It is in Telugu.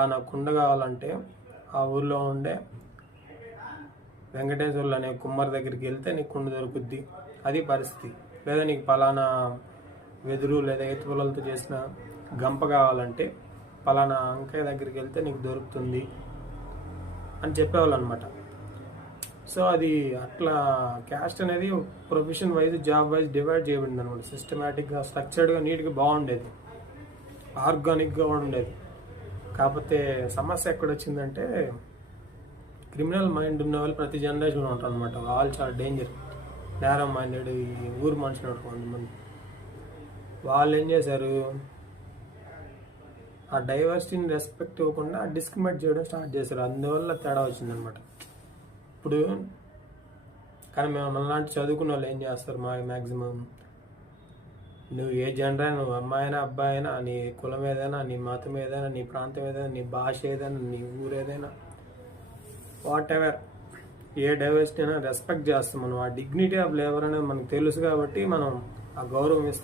నాకు కుండ కావాలంటే ఆ ఊర్లో ఉండే వెంకటేశ్వర్లు అనే కుమ్మరి దగ్గరికి వెళ్తే నీకు కుండ దొరుకుద్ది. అది పరిస్థితి. లేదా నీకు పలానా వెదురు లేదా ఎత్తుపొలలతో చేసిన గంప కావాలంటే పలానా అంకయ్య దగ్గరికి వెళ్తే నీకు దొరుకుతుంది అని చెప్పేవాళ్ళు అనమాట. సో అది అట్లా క్యాస్ట్ అనేది profession wise job wise divide చేయబడింది అనమాట. సిస్టమేటిక్గా స్ట్రక్చర్డ్గా నీట్గా బాగుండేది, ఆర్గానిక్గా కూడా ఉండేది. కాకపోతే సమస్య ఎక్కడ వచ్చిందంటే క్రిమినల్ మైండ్ ఉన్న వాళ్ళు ప్రతి జనరేషన్లో ఉంటారు అనమాట. వాళ్ళు చాలా డేంజర్, నేరం మైండెడ్, ఊరు మనుషులు ఉంటారు కొంతమంది. వాళ్ళు ఏం చేశారు, ఆ డైవర్సిటీని రెస్పెక్ట్ ఇవ్వకుండా డిస్క్రిమినేట్ చేయడం స్టార్ట్ చేశారు. అందువల్ల తేడా వచ్చిందనమాట. ఇప్పుడు కానీ మేము మనలాంటి చదువుకున్న వాళ్ళు ఏం చేస్తారు, మ్యాక్సిమం నువ్వు ఏ జెండర్ అయినా, నువ్వు అమ్మాయి అయినా అబ్బాయి అయినా, నీ కులం ఏదైనా, నీ మతం ఏదైనా, నీ ప్రాంతం ఏదైనా, నీ భాష ఏదైనా, నీ ఊరు ఏదైనా, వాట్ ఎవర్ ఏ డైవర్సిటీ అయినా రెస్పెక్ట్ చేస్తాం మనం. ఆ డిగ్నిటీ ఆఫ్ లేబర్ అనేది మనకు తెలుసు కాబట్టి మనం ఆ గౌరవం ఇస్తాం.